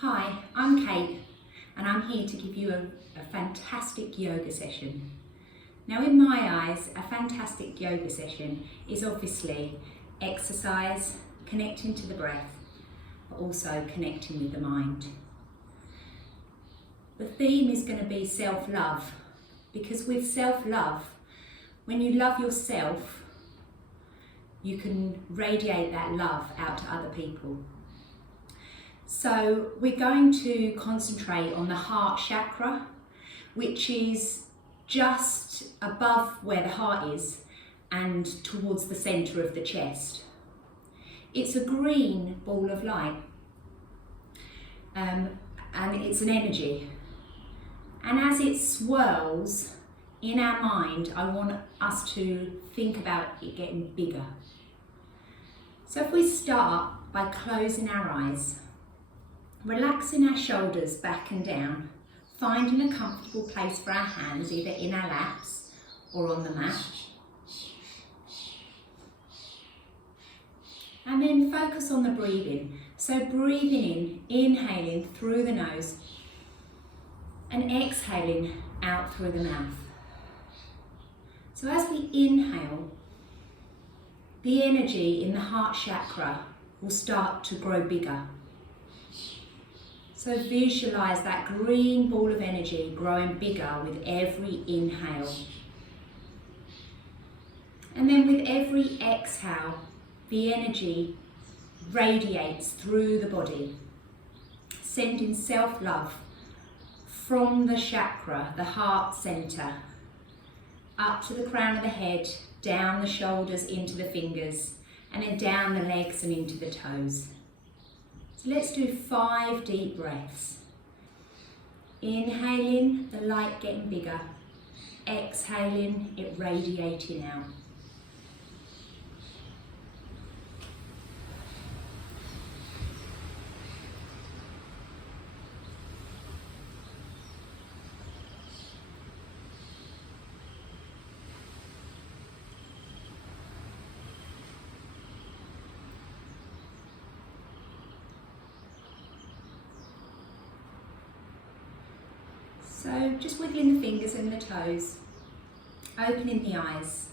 Hi, I'm Kate and I'm here to give you a fantastic yoga session. Now in my eyes, a fantastic yoga session is obviously exercise, connecting to the breath, but also connecting with the mind. The theme is going to be self-love, because with self-love, when you love yourself, you can radiate that love out to other people. So we're going to concentrate on the heart chakra, which is just above where the heart is and towards the centre of the chest. It's a green ball of light, and it's an energy. And as it swirls in our mind, I want us to think about it getting bigger. So if we start by closing our eyes, relaxing our shoulders back and down, finding a comfortable place for our hands, either in our laps or on the mat. And then focus on the breathing. So breathing in, inhaling through the nose and exhaling out through the mouth. So as we inhale, the energy in the heart chakra will start to grow bigger. So visualise that green ball of energy growing bigger with every inhale. And then with every exhale, the energy radiates through the body, sending self-love from the chakra, the heart centre, up to the crown of the head, down the shoulders into the fingers, and then down the legs and into the toes. So let's do 5 deep breaths. Inhaling, the light getting bigger. Exhaling, it radiating out. So just wiggling the fingers and the toes, opening the eyes.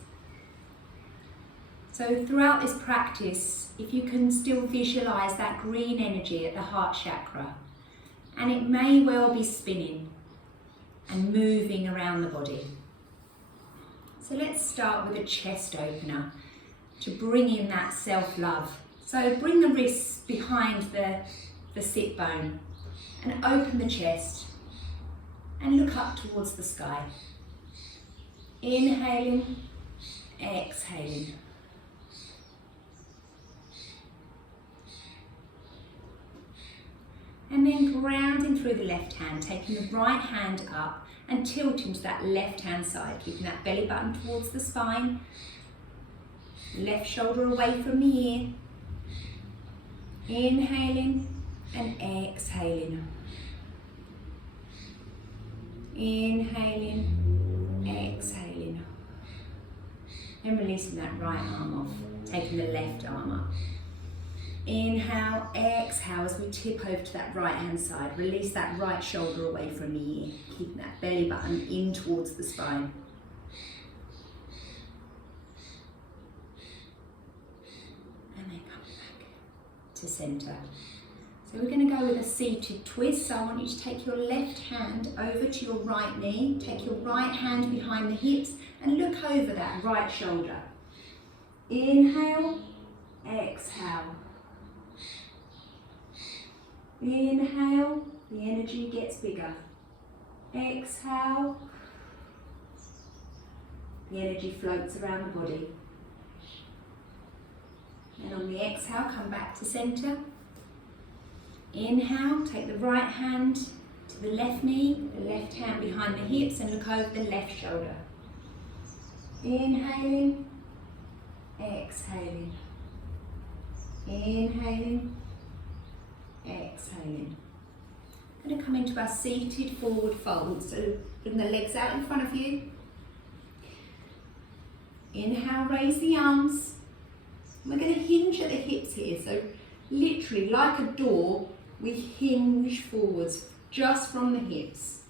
So throughout this practice, if you can still visualise that green energy at the heart chakra, and it may well be spinning and moving around the body. So let's start with a chest opener to bring in that self-love. So bring the wrists behind the sit bone and open the chest. And look up towards the sky. Inhaling, exhaling. And then grounding through the left hand, taking the right hand up and tilting to that left hand side, keeping that belly button towards the spine. Left shoulder away from the ear. Inhaling and exhaling. Inhaling, exhaling, and releasing that right arm off, taking the left arm up. Inhale, exhale as we tip over to that right hand side, release that right shoulder away from the ear, keeping that belly button in towards the spine. And then come back to centre. So we're going to go with a seated twist. So I want you to take your left hand over to your right knee, take your right hand behind the hips and look over that right shoulder. Inhale, exhale. Inhale, the energy gets bigger. Exhale, the energy floats around the body. And on the exhale, come back to centre. Inhale, take the right hand to the left knee, the left hand behind the hips and look over the left shoulder. Inhaling, exhaling. Inhaling, exhaling. I'm going to come into our seated forward fold. So bring the legs out in front of you. Inhale, raise the arms. We're going to hinge at the hips here. So literally like a door, we hinge forwards just from the hips.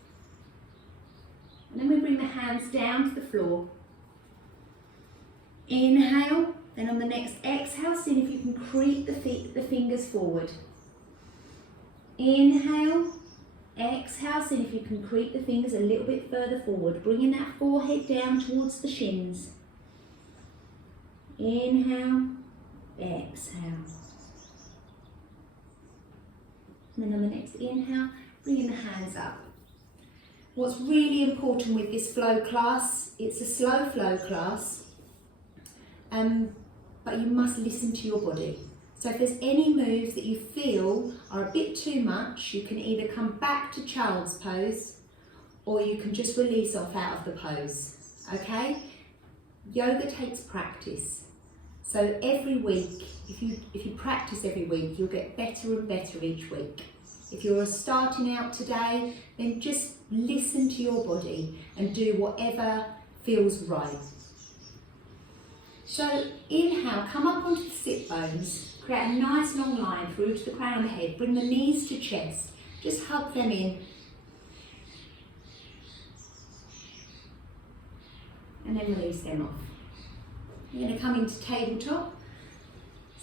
And then we bring the hands down to the floor. Inhale, then on the next exhale, see if you can creep the fingers forward. Inhale, exhale, see if you can creep the fingers a little bit further forward, bringing that forehead down towards the shins. Inhale, exhale. And then on the next inhale, bringing the hands up. What's really important with this flow class, it's a slow flow class, but you must listen to your body. So if there's any moves that you feel are a bit too much, you can either come back to child's pose or you can just release off out of the pose, okay? Yoga takes practice. So every week, if you practice every week, you'll get better and better each week. If you're starting out today, then just listen to your body and do whatever feels right. So inhale, come up onto the sit bones, create a nice long line through to the crown of the head, bring the knees to chest, just hug them in. And then release them off. You're going to come into tabletop.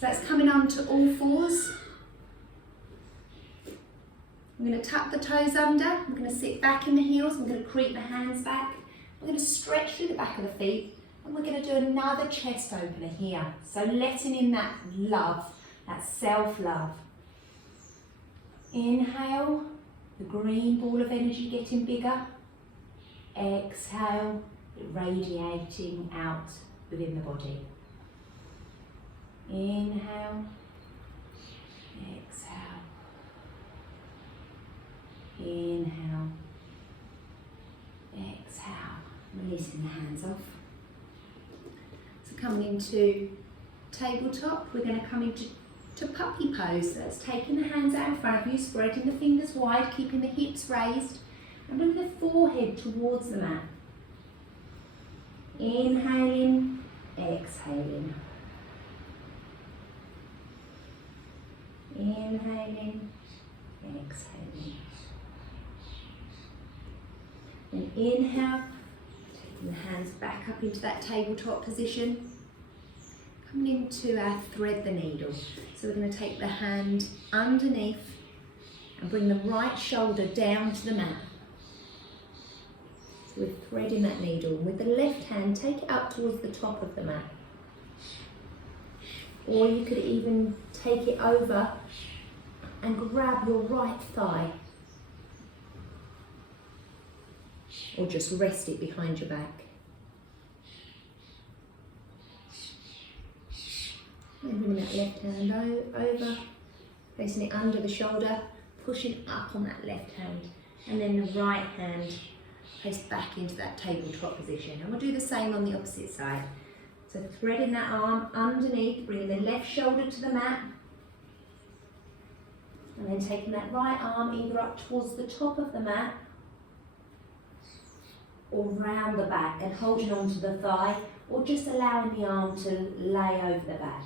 So that's coming onto all fours. I'm going to tuck the toes under. I'm going to sit back in the heels. I'm going to creep the hands back. We're going to stretch through the back of the feet. And we're going to do another chest opener here. So letting in that love, that self-love. Inhale, the green ball of energy getting bigger. Exhale, radiating out within the body. Inhale, exhale, inhale, exhale, releasing the hands off. So coming into tabletop, we're going to come into puppy pose. That's taking the hands out in front of you, spreading the fingers wide, keeping the hips raised, and bringing the forehead towards the mat. Inhaling, exhaling. Inhaling, exhaling. Then inhale, taking the hands back up into that tabletop position. Coming into our thread the needle. So we're going to take the hand underneath and bring the right shoulder down to the mat. So we're threading that needle. With the left hand, take it up towards the top of the mat. Or you could even take it over and grab your right thigh. Or just rest it behind your back. And bringing that left hand over, placing it under the shoulder, pushing up on that left hand. And then the right hand placed back into that tabletop position. And we'll do the same on the opposite side. So threading that arm underneath, bringing the left shoulder to the mat. And then taking that right arm either up towards the top of the mat or round the back and holding onto the thigh, or just allowing the arm to lay over the back.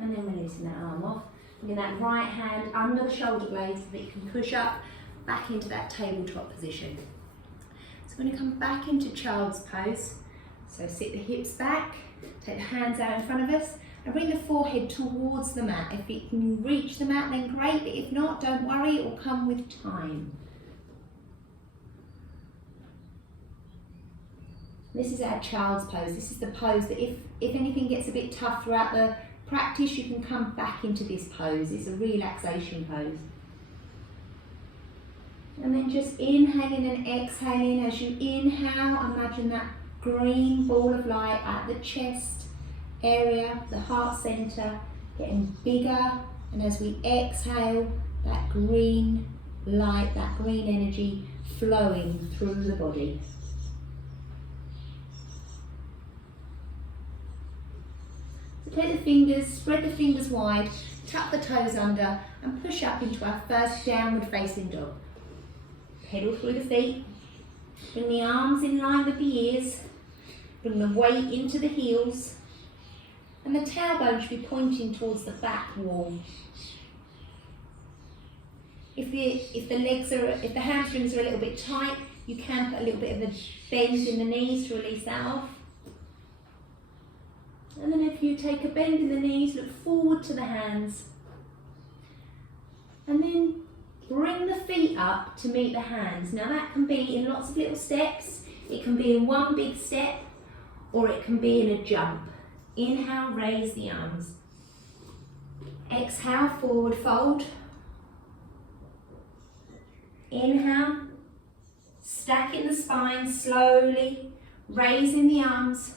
And then releasing that arm off. Bringing that right hand under the shoulder blades so that you can push up back into that tabletop position. So we're going to come back into child's pose. So sit the hips back, take the hands out in front of us, and bring the forehead towards the mat. If you can reach the mat, then great, but if not, don't worry, it will come with time. This is our child's pose. This is the pose that if anything gets a bit tough throughout the practice, you can come back into this pose. It's a relaxation pose. And then just inhaling and exhaling. As you inhale, imagine that green ball of light at the chest area, the heart center, getting bigger. And as we exhale, that green light, that green energy flowing through the body. Take the fingers, spread the fingers wide, tuck the toes under and push up into our first downward facing dog. Pedal through the feet, bring the arms in line with the ears, Bring the weight into the heels, and the tailbone should be pointing towards the back wall. If the hamstrings are a little bit tight, you can put a little bit of a bend in the knees to release that off. And then if you take a bend in the knees, look forward to the hands. And then bring the feet up to meet the hands. Now that can be in lots of little steps. It can be in one big step, or it can be in a jump. Inhale, raise the arms. Exhale, forward fold. Inhale, stacking the spine slowly, raising the arms.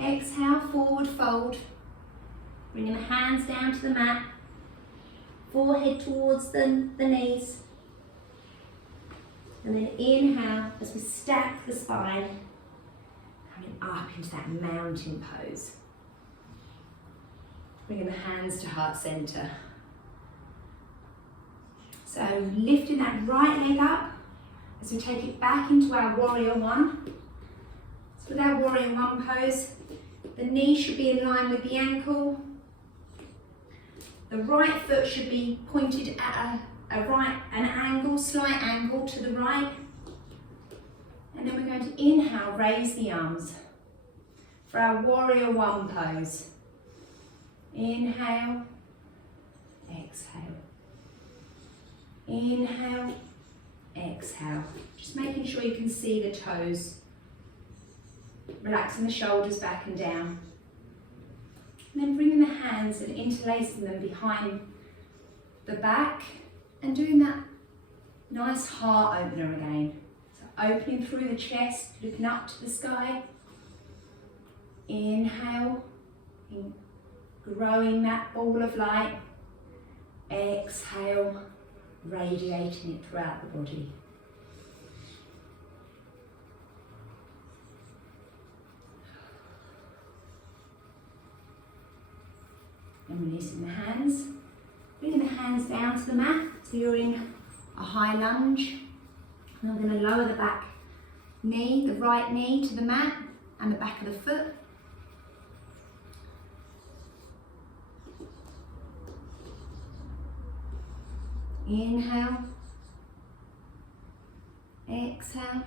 Exhale, forward fold. Bringing the hands down to the mat. Forehead towards the knees. And then inhale as we stack the spine, coming up into that mountain pose. Bringing the hands to heart center. So lifting that right leg up as we take it back into our warrior one. So with our warrior one pose, the knee should be in line with the ankle. The right foot should be pointed at an angle, slight angle to the right. And then we're going to inhale, raise the arms for our warrior one pose. Inhale, exhale. Inhale, exhale. Just making sure you can see the toes. Relaxing the shoulders back and down. And then bringing the hands and interlacing them behind the back and doing that nice heart opener again. So opening through the chest, looking up to the sky. Inhale, growing that ball of light. Exhale, radiating it throughout the body. And releasing the hands, bringing the hands down to the mat, so you're in a high lunge. And I'm going to lower the back knee, the right knee to the mat and the back of the foot. Inhale, exhale.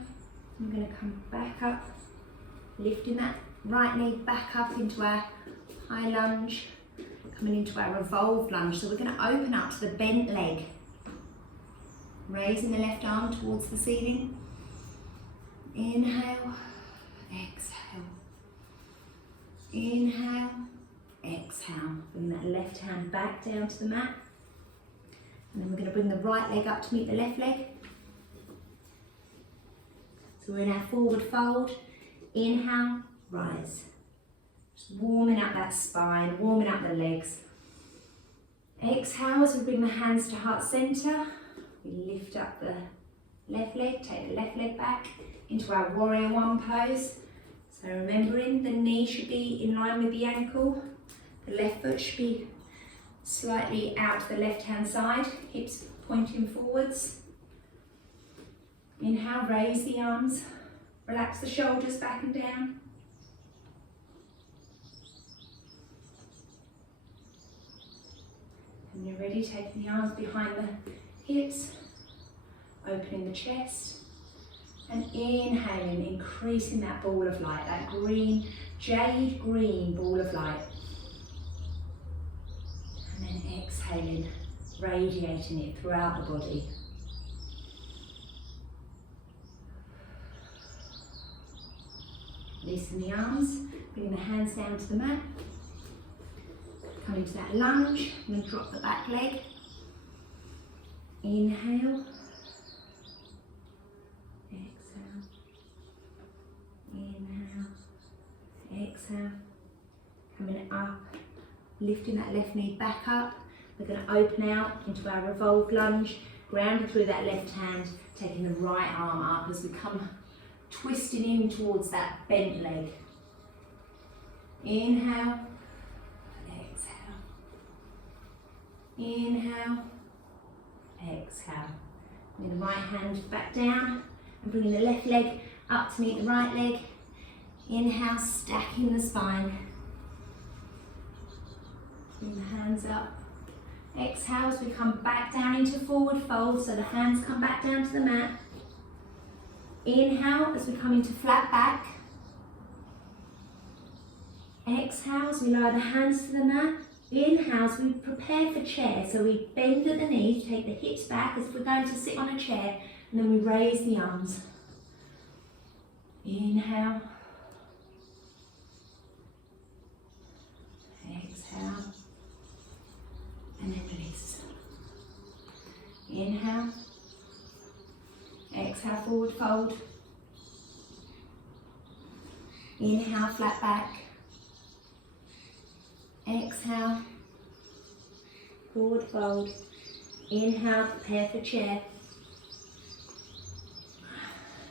I'm going to come back up, lifting that right knee back up into our high lunge. Coming into our revolved lunge, so we're going to open up to the bent leg. Raising the left arm towards the ceiling. Inhale, exhale. Inhale, exhale. Bring that left hand back down to the mat. And then we're going to bring the right leg up to meet the left leg. So we're in our forward fold. Inhale, rise. Just warming up that spine, warming up the legs. Exhale as we bring the hands to heart center. We lift up the left leg, take the left leg back into our warrior one pose. So remembering the knee should be in line with the ankle. The left foot should be slightly out to the left hand side, hips pointing forwards. Inhale, raise the arms. Relax the shoulders back and down. When you're ready, taking the arms behind the hips, opening the chest, and inhaling, increasing that ball of light, that green, jade green ball of light. And then exhaling, radiating it throughout the body. Releasing the arms, bringing the hands down to the mat. Come into that lunge, and then drop the back leg. Inhale. Exhale. Inhale. Exhale. Coming up, lifting that left knee back up. We're going to open out into our revolved lunge, grounding through that left hand, taking the right arm up as we come twisting in towards that bent leg. Inhale. Inhale, exhale. Bring the right hand back down and bringing the left leg Up to meet the right leg. Inhale, stacking the spine. Bring the hands up. Exhale as we come back down into forward fold, so the hands come back down to the mat. Inhale as we come into flat back. Exhale as we lower the hands to the mat. Inhale as we prepare for chair, so we bend at the knees, take the hips back as if we're going to sit on a chair, and then we raise the arms. Inhale. Exhale. And then release. Inhale. Exhale, forward fold. Inhale, flat back. Exhale, forward fold. Inhale, prepare for chair.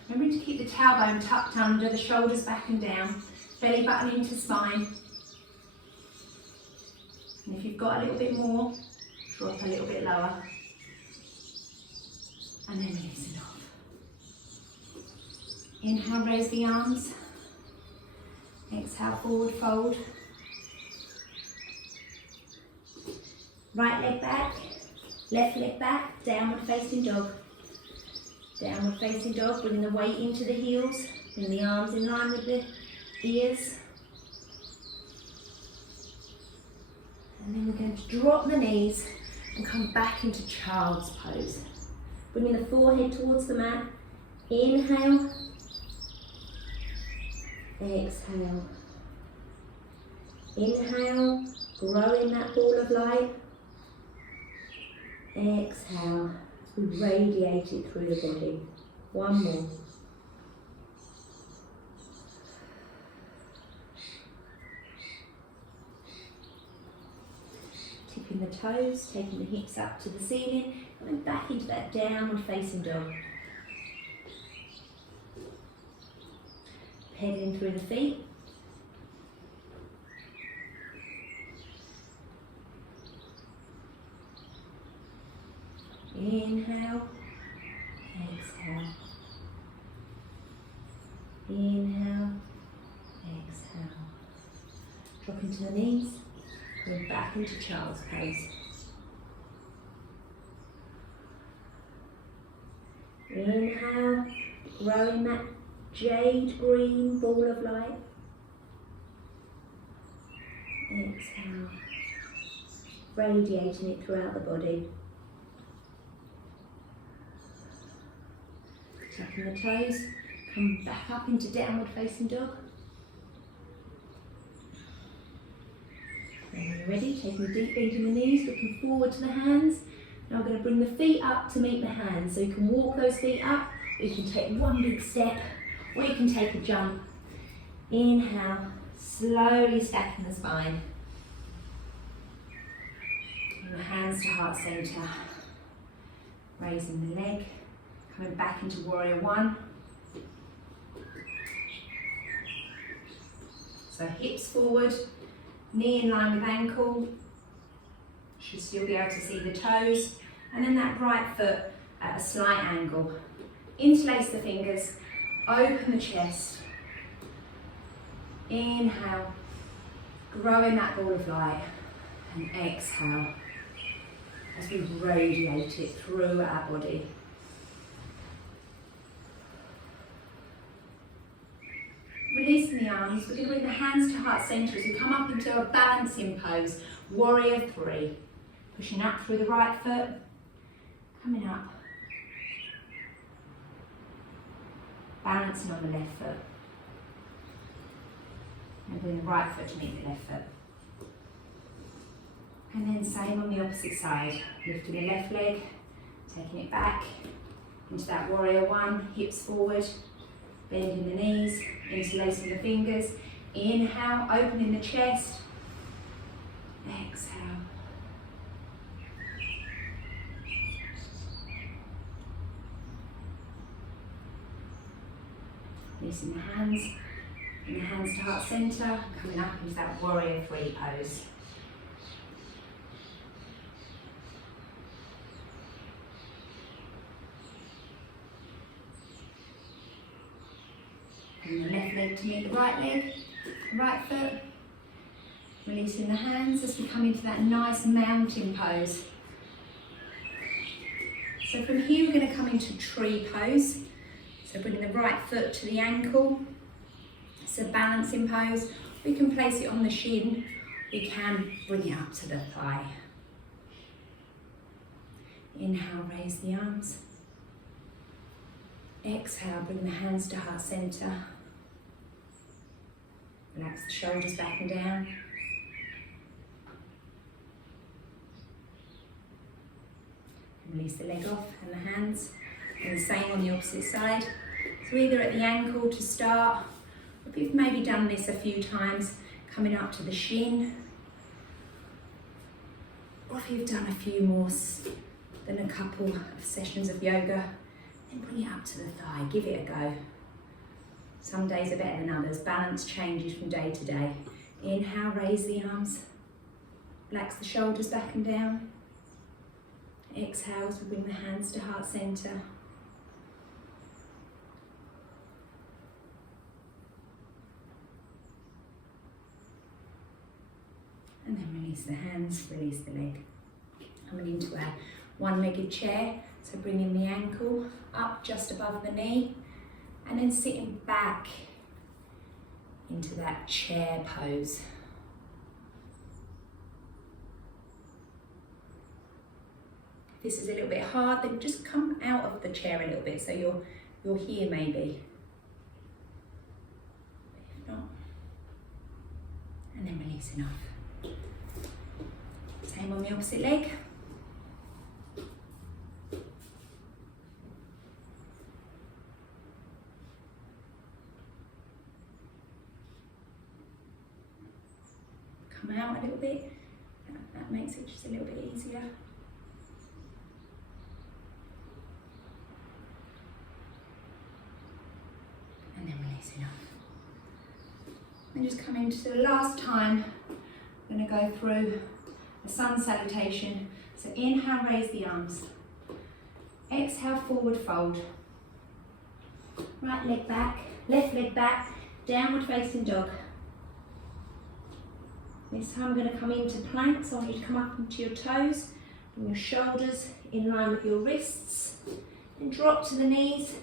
Remember to keep the tailbone tucked under, the shoulders back and down, belly button into spine. And if you've got a little bit more, drop a little bit lower. And then release it off. Inhale, raise the arms. Exhale, forward fold. Right leg back, left leg back, downward facing dog. Downward facing dog, bring the weight into the heels, bring the arms in line with the ears. And then we're going to drop the knees and come back into child's pose. Bringing the forehead towards the mat. Inhale. Exhale. Inhale, growing that ball of light. Exhale, as we radiate it through the body. One more. Tipping the toes, taking the hips up to the ceiling, coming back into that downward facing dog. Pedaling through the feet. Inhale, exhale. Inhale, exhale. Drop into the knees, going back into child's pose. Inhale, growing that jade green ball of light. Exhale, radiating it throughout the body. Tucking the toes, come back up into downward facing dog. When you're ready, taking a deep bend in the knees, looking forward to the hands. Now we're going to bring the feet up to meet the hands. So you can walk those feet up, or you can take one big step, or you can take a jump. Inhale, slowly stacking the spine. Bring the hands to heart centre. Raising the leg. Coming back into warrior one. So hips forward, knee in line with ankle. Should still be able to see the toes. And then that right foot at a slight angle. Interlace the fingers, open the chest. Inhale, growing that ball of light. And exhale, as we radiate it through our body. Releasing the arms, we're going to bring the hands to heart centre as we come up into a balancing pose, warrior three. Pushing up through the right foot, coming up. Balancing on the left foot. And bring the right foot to meet the left foot. And then same on the opposite side. Lifting the left leg, taking it back into that warrior one, hips forward. Bending the knees, interlacing the fingers. Inhale, opening the chest. Exhale. Releasing the hands. Bring the hands to heart centre. Coming up into that warrior three pose. Bring the left leg to meet the right leg, right foot. Releasing the hands as we come into that nice mountain pose. So from here we're going to come into tree pose. So bringing the right foot to the ankle. It's a balancing pose. We can place it on the shin. We can bring it up to the thigh. Inhale, raise the arms. Exhale, bring the hands to heart center. Relax the shoulders back and down. Release the leg off and the hands. And the same on the opposite side. So either at the ankle to start, if you've maybe done this a few times, coming up to the shin. Or if you've done a few more than a couple of sessions of yoga, then bring it up to the thigh, give it a go. Some days are better than others. Balance changes from day to day. Inhale, raise the arms. Relax the shoulders back and down. Exhale as we bring the hands to heart center. And then release the hands, release the leg. Coming into our one-legged chair. So bringing the ankle up just above the knee. And then sitting back into that chair pose. If this is a little bit hard, then just come out of the chair a little bit so you're here maybe. If not, and then releasing off. Same on the opposite leg. Come out a little bit. That makes it just a little bit easier. And then releasing off. And just come into the last time. I'm going to go through the sun salutation. So inhale, raise the arms. Exhale, forward fold. Right leg back, left leg back, downward facing dog. This time I'm going to come into plank, so I want you to come up into your toes, bring your shoulders in line with your wrists, then drop to the knees,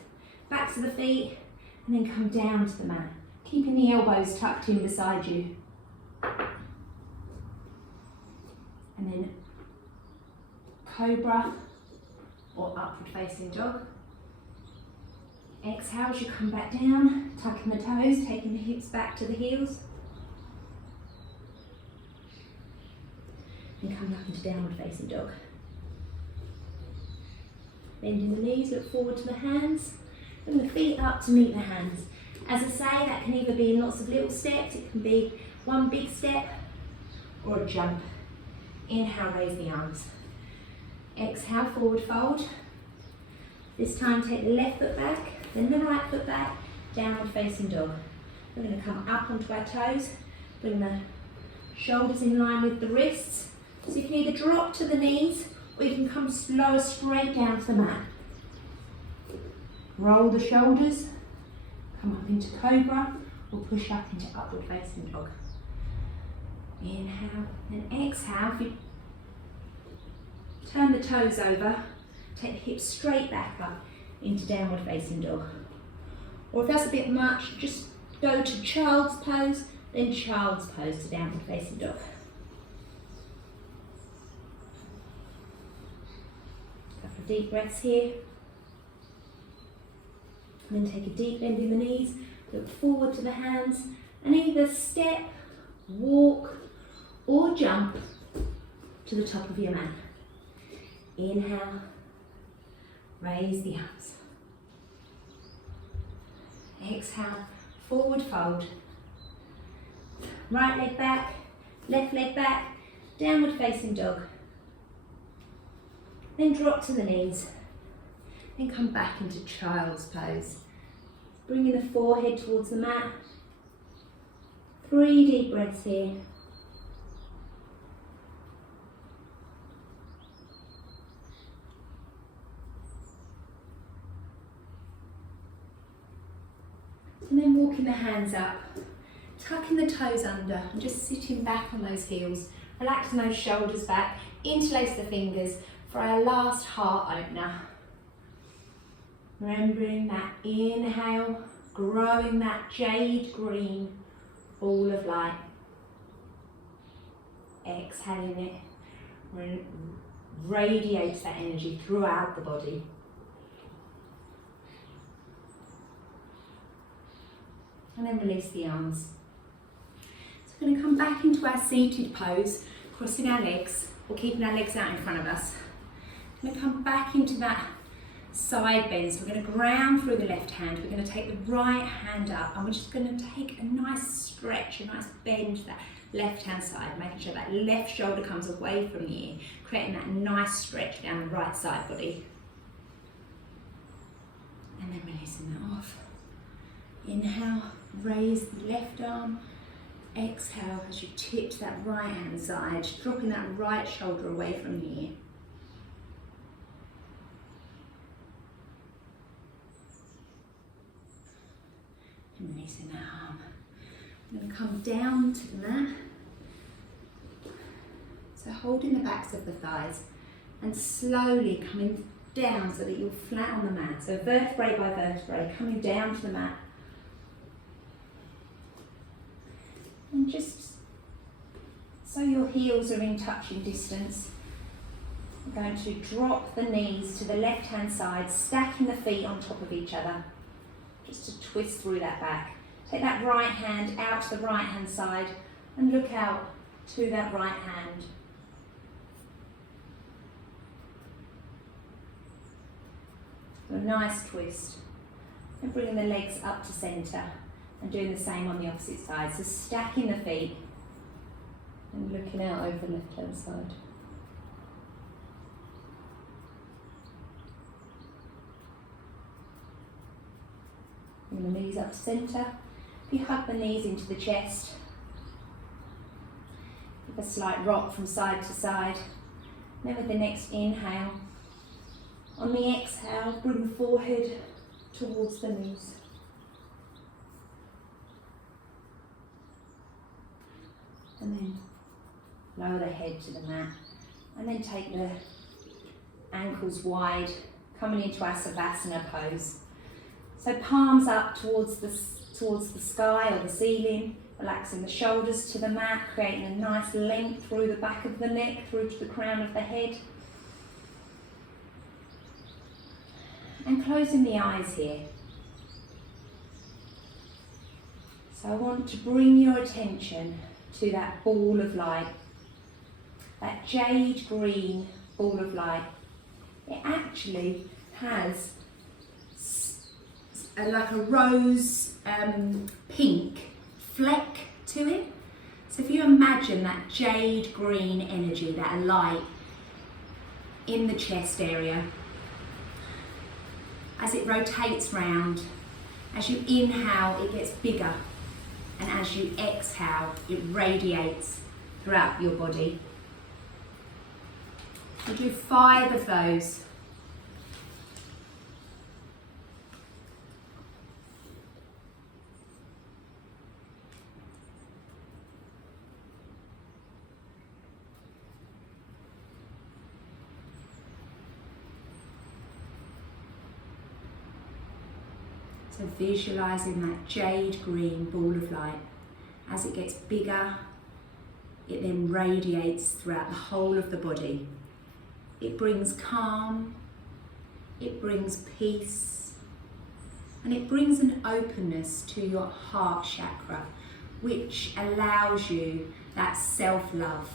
back to the feet, and then come down to the mat, keeping the elbows tucked in beside you. And then cobra or upward facing dog. Exhale as you come back down, tucking the toes, taking the hips back to the heels. And come back into downward facing dog. Bending the knees, look forward to the hands. Bring the feet up to meet the hands. As I say, that can either be in lots of little steps, it can be one big step or a jump. Inhale, raise the arms. Exhale, forward fold. This time take the left foot back, then the right foot back, downward facing dog. We're going to come up onto our toes, bring the shoulders in line with the wrists. So you can either drop to the knees or you can come lower straight down to the mat. Roll the shoulders, come up into cobra or push up into upward facing dog. Inhale and exhale. If you turn the toes over, take the hips straight back up into downward facing dog. Or if that's a bit much, just go to child's pose, then child's pose to downward facing dog. Couple of deep breaths here. And then take a deep bend in the knees, look forward to the hands, and either step, walk, or jump to the top of your mat. Inhale, raise the arms. Exhale, forward fold. Right leg back, left leg back, downward facing dog. Then drop to the knees. Then come back into child's pose. Bringing the forehead towards the mat. 3 deep breaths here. And then walking the hands up, tucking the toes under and just sitting back on those heels, relaxing those shoulders back, interlace the fingers for our last heart opener. Remembering that inhale, growing that jade green ball of light. Exhaling it, radiates that energy throughout the body. And then release the arms. So we're going to come back into our seated pose, crossing our legs or keeping our legs out in front of us. We're going to come back into that side bend. So we're going to ground through the left hand. We're going to take the right hand up and we're just going to take a nice stretch, a nice bend to that left hand side, making sure that left shoulder comes away from the ear, creating that nice stretch down the right side body. And then releasing that off. Inhale, raise the left arm. Exhale as you tip to that right hand side, dropping that right shoulder away from the ear. And releasing that arm. I'm going to come down to the mat. So holding the backs of the thighs and slowly coming down so that you're flat on the mat. So vertebrae by vertebrae, coming down to the mat. And just so your heels are in touching distance, we're going to drop the knees to the left hand side, stacking the feet on top of each other, just to twist through that back. Take that right hand out to the right hand side and look out to that right hand. A nice twist. And bringing the legs up to centre and doing the same on the opposite side. So stacking the feet and looking out over the left hand side. Bring the knees up to centre. If you hug the knees into the chest, give a slight rock from side to side. Then with the next inhale, on the exhale, bring the forehead towards the knees. And then lower the head to the mat. And then take the ankles wide, coming into our Savasana pose. So palms up towards the sky or the ceiling, relaxing the shoulders to the mat, creating a nice length through the back of the neck, through to the crown of the head. And closing the eyes here. So I want to bring your attention to that ball of light, that jade green ball of light. It actually has like a rose pink fleck to it. So if you imagine that jade green energy, that light in the chest area, as it rotates round, as you inhale it gets bigger, and as you exhale it radiates throughout your body. We'll do 5 of those. So visualising that jade green ball of light. As it gets bigger, it then radiates throughout the whole of the body. It brings calm, it brings peace, and it brings an openness to your heart chakra, which allows you that self-love,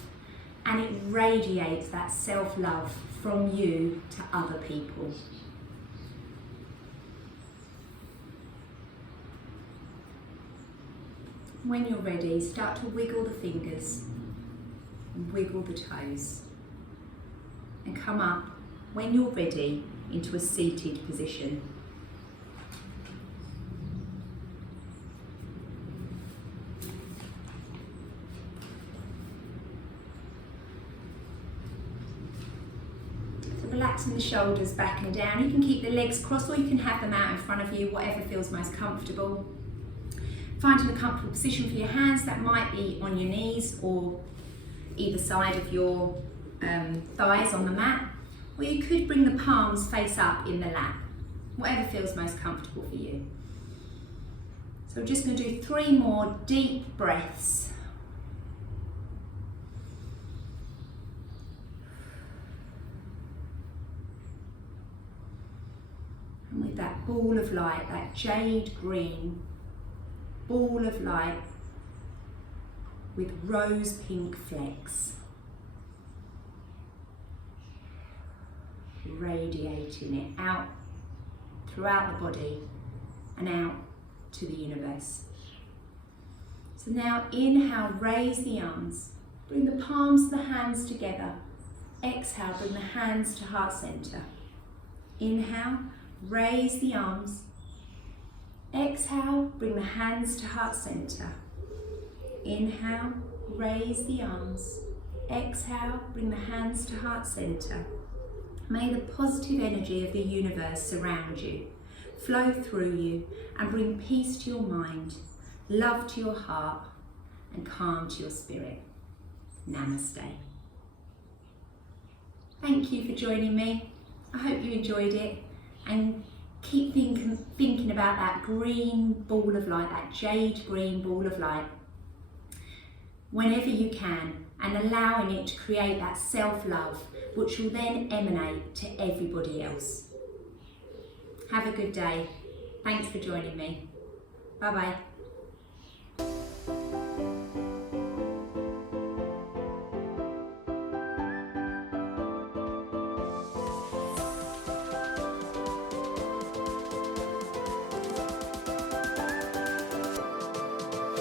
and it radiates that self-love from you to other people. When you're ready, start to wiggle the fingers and wiggle the toes, and come up, when you're ready, into a seated position. So relaxing the shoulders back and down. You can keep the legs crossed or you can have them out in front of you, whatever feels most comfortable. Finding a comfortable position for your hands, that might be on your knees or either side of your thighs on the mat, or you could bring the palms face up in the lap, whatever feels most comfortable for you. So we're just going to do 3 more deep breaths. And with that ball of light, that jade green ball of light with rose pink flecks, radiating it out throughout the body and out to the universe. So now inhale, raise the arms, bring the palms of the hands together. Exhale, bring the hands to heart center. Inhale, raise the arms. Exhale, bring the hands to heart center. Inhale, raise the arms. Exhale, bring the hands to heart center. May the positive energy of the universe surround you, flow through you, and bring peace to your mind, love to your heart, and calm to your spirit. Namaste. Thank you for joining me. I hope you enjoyed it, and keep thinking about that green ball of light, that jade green ball of light, whenever you can, and allowing it to create that self-love, which will then emanate to everybody else. Have a good day. Thanks for joining me. Bye bye.